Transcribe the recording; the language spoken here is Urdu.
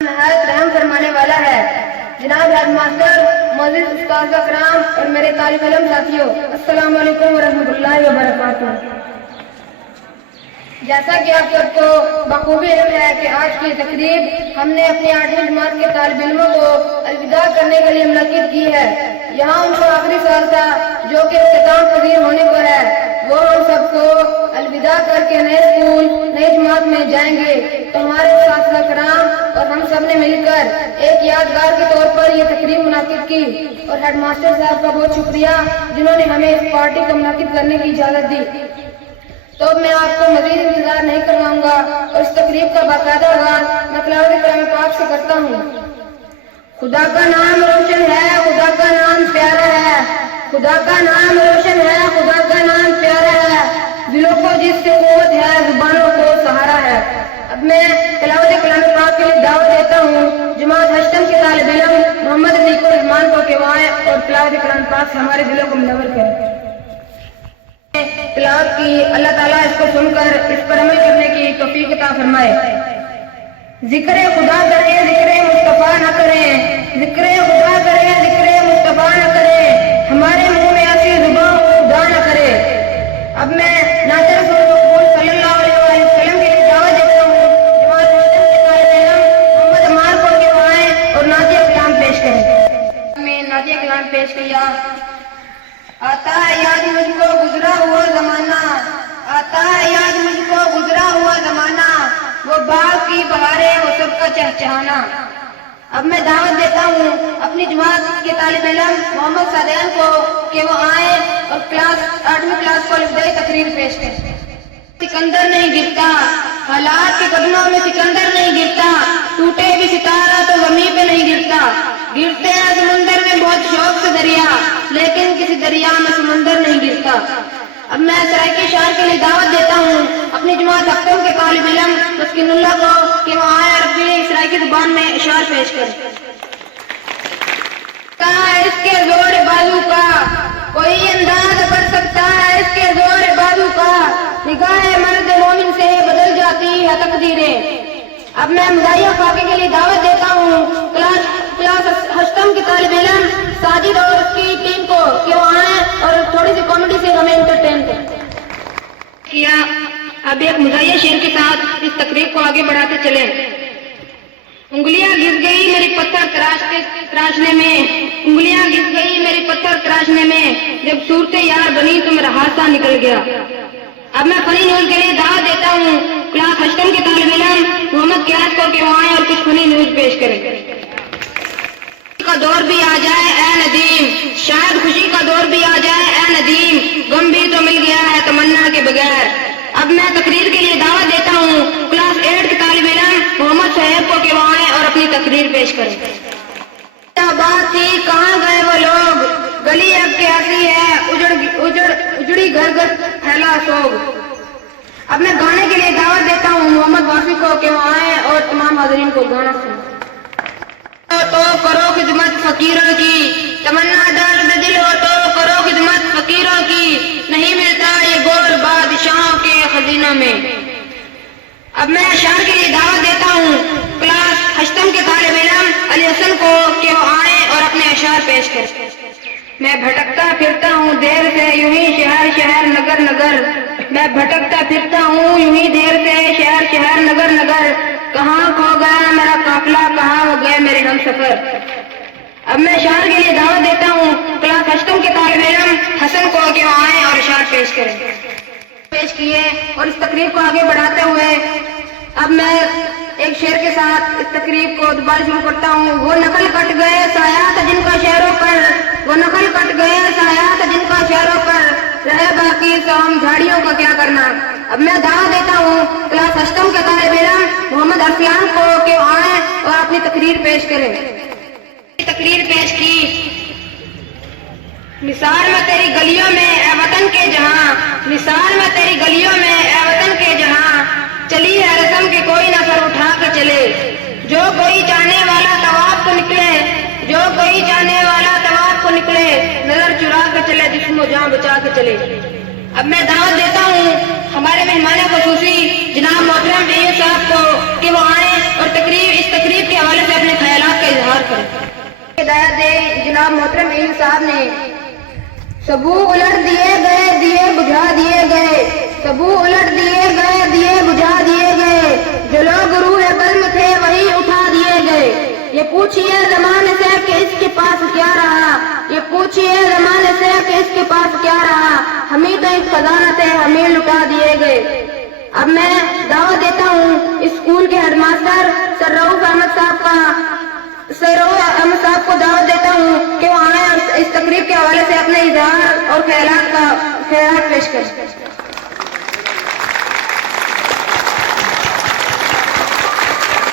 نہایت رحم فرمانے والا ہے۔ جناب ہیڈ ماسٹر، معزز استاد اکرام اور میرے طالب علم ساتھیوں، السلام علیکم ورحمۃ اللہ وبرکاتہ۔ جیسا کہ آپ سب کو بخوبی علم ہے کہ آج کی تقریب ہم نے اپنی 8ویں جماعت کے طالب علموں کو الوداع کرنے کے لیے منعقد کی ہے۔ یہاں ان کا آخری سال تھا جو کہ اختتام پذیر ہونے پر ہے۔ وہ ہم سب کو الوداع کر کے نئے اسکول، نئی جماعت میں جائیں گے، تو ہمارے اساتذہ کرام اور ہم سب نے مل کر ایک یادگار کے طور پر یہ تقریب منعقد کی، اور ہیڈ ماسٹر صاحب کا بہت شکریہ جنہوں نے ہمیں اس پارٹی کو منعقد کرنے کی اجازت دی۔ تو اب میں آپ کو مزید انتظار نہیں کرواؤں گا اور اس تقریب کا باقاعدہ آغاز میں تلاوت کلام پاک سے کرتا ہوں۔ خدا کا نام روشن ہے، خدا کا نام پیارا ہے، خدا کا نام روشن ہے، خدا کا نام پیارا ہے، دلوں کو جس سے قوت ہے، زبانوں کو سہارا ہے۔ اب میں تلاوت کلام پاک کے لیے دعوت دیتا ہوں جماعت ہشتم کے طالب علم محمد علیق الرحمان کو کہ وہ آئیں اور تلاوت کلام پاک سے ہمارے دلوں کو منور کریں۔ تلاوت کی اللہ تعالیٰ اس کو سن کر اس پر عمل کرنے کی توفیق عطا فرمائے۔ ذکر خدا کریں، ذکر مصطفیٰ نہ کریں، ذکر خدا کریں، ذکر مصطفیٰ نہ کریں، ہمارے منہ میں ایسی زبان خدا نہ کرے۔ اب میں نعت رسول مقبول صلی اللہ علیہ وسلم کے لیے دعوت دیتا ہوں جماعت ہشتم کے طالب علم محمد عمار کو کہ وہ آئیں اور نعتیہ کلام پیش کریں۔ میں نعتیہ کلام پیش کیا۔ آتا ہے یاد مجھ کو گزرا ہوا زمانہ، آتا ہے یاد مجھ کو گزرا ہوا زمانہ، وہ باغ کی بہاریں وہ سب کا چہچہانا۔ اب میں دعوت دیتا ہوں اپنی جماعت کے طالب علم محمد صادقین کو کہ وہ آئیں اور 8ویں کلاس کو الوداعی تقریر پیش کریں۔ سکندر نہیں گرتا، حالات کے قدموں میں سکندر نہیں گرتا، ٹوٹے بھی ستارہ تو زمین پہ نہیں گرتا، گرتے ہیں سمندر میں بہت شوق سے دریا، لیکن کسی دریا میں سمندر نہیں گرتا۔ اب میں سرائکی شعر کے لیے دعوت دیتا ہوں اپنی جماعت ہفتم کے طالب علم مسکین اللہ کو کہ وہ آئے اور اپنی سرائکی زبان میں اشعار پیش کریں۔ اس کے زور بازو کا کوئی انداز کر سکتا ہے، اس کے زور بازو کا نگاہ مرد مومن سے بدل جاتی ہے تقدیریں۔ اب میں مزاحیہ فاقے کے لیے دعوت دیتا ہوں کلاس ہشتم کے طالب علم ساجد اور اس کی ٹیم کو کہ وہ آئیں اور تھوڑی سی کامیڈی سے ہمیں انٹرٹین کیا۔ اب ایک مزاحیہ شعر کے ساتھ اس تقریب کو آگے بڑھاتے چلیں۔ انگلیاں گھس گئی میری پتھر تراشنے میں، انگلیاں گھس گئی میری پتھر تراشنے میں، جب صورت یار بنی تو میرا ہاتھ نکل گیا۔ اب میں فنی نیوز کے لیے دعوت دیتا ہوں کلاس ہشتم کے طالب علم محمد قیاس کو کہ وہ آئیں اور کچھ فنی نیوز پیش کریں۔ کا دور بھی آ جائے اے ندیم، شاید خوشی کا دور بھی آ جائے اے ندیم، غم بھی تو مل گیا ہے تمنا کے بغیر۔ اب میں تقریر کے لیے دعوت دیتا ہوں کلاس 8 کے طالب علم محمد صاحب کو کہ وہ آئیں اور اپنی تقریر پیش کریں۔ بات تھی کہاں گئے وہ لوگ، گلی اب کیسی ہے اجڑی گھر گھر پھیلا سوگ۔ اب میں گانے کے لیے دعوت دیتا ہوں محمد واسی کو کہ وہ آئیں اور تمام حاضرین کو گانا سنیں۔ تو کرو خدمت فقیروں کی، تمنا درد دل ہو تو کرو خدمت فقیروں کی، نہیں ملتا یہ گور بادشاہوں کے خزینوں میں۔ اب میں اشعار کے لیے دعوت دیتا ہوں کلاس ہشتم کے طالب علم علی حسن کو کہ وہ آئیں اور اپنے اشعار پیش کریں۔ میں بھٹکتا پھرتا ہوں دیر سے یوں ہی شہر شہر نگر نگر، میں بھٹکتا پھرتا ہوں یوں ہی دیر سے شہر شہر نگر نگر، کہاں کھو گیا میرا قافلہ کہاں ہو گئے میرے ہم سفر۔ اب میں اشعار کے لیے دعوت دیتا ہوں کلاس ہشتم کے طالب علم حسن کو کہ وہ آئیں اور اشعار پیش کریں۔ پیش کیے اور اس تقریب کو آگے بڑھاتے ہوئے اب میں ایک شعر کے ساتھ اس تقریب کو دوبارہ شروع کرتا ہوں۔ وہ نقل کٹ گئے سایات جن کا شہروں پر، وہ نقل کٹ گئے سایات جن کا شہروں پر، رہے باقی سو ہم جھاڑیوں کا کیا کرنا۔ اب میں دعوت دیتا ہوں کلاس ہشتم کے طالب علم محمد ارسلان کو کہ وہ آئیں اور اپنی تقریر پیش کریں۔ تقریر پیش کی۔ مثال میں تیری گلیوں میں اے وطن کے جہاں، مثال میں تیری گلیوں میں اے وطن کے جہاں، چلی ہے رسم کے کوئی نہ سر اٹھا کے چلے، جو کوئی چاہنے والا طواف کو نکلے، جو کوئی چاہنے والا طواف کو نکلے، نظر چرا کے چلے جسم و جان بچا کے چلے۔ اب میں دعوت دیتا ہوں ہمارے مہمان خصوصی جناب محترم صاحب کو کہ وہ آئیں اور اس تقریب کے حوالے ہدایت دیں جناب محترم علیم صاحب نے۔ سبو الٹ دیے گئے، دیے بجھا دیے گئے، سبو الٹ دیے گئے، دیے بجھا دیے گئے، جو لوگ روح بزم تھے وہی اٹھا دیے گئے۔ یہ پوچھئے زمانے سے کہ اس کے پاس کیا رہا، یہ پوچھئے زمانے سے کہ اس کے پاس کیا رہا، ہمیں تو ایک خزانہ تھے ہمیں لٹا دیے گئے۔ اب میں دعوت دیتا ہوں اسکول کے ہیڈ ماسٹر سر رؤف احمد صاحب کو دعوت دیتا ہوں کہ وہ آئیں اور اس تقریب کے حوالے سے اپنے اظہار اور خیالات پیش کریں۔